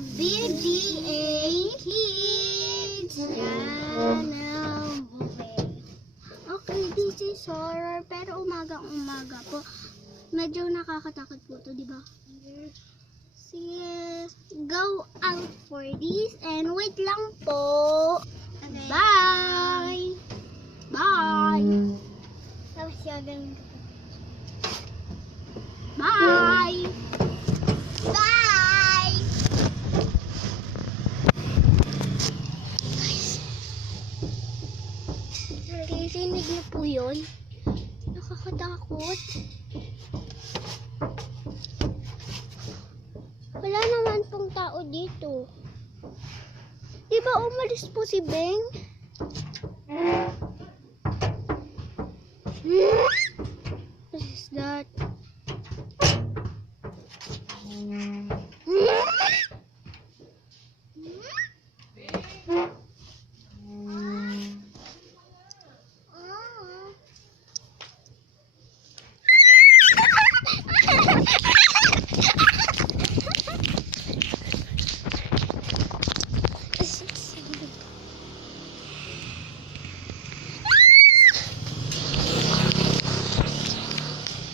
BGA Kids Channel. Okay, this is horror pero umaga po. Medyo nakakatakot po to, di ba? Sige, go out for this and wait lang po. Okay. Bye! Bye! Tapos gagawin ko. Bye! Bye! Naririnig niyo po yun? Nakakatakot. Wala naman pong tao dito. Di ba umalis po si Beng?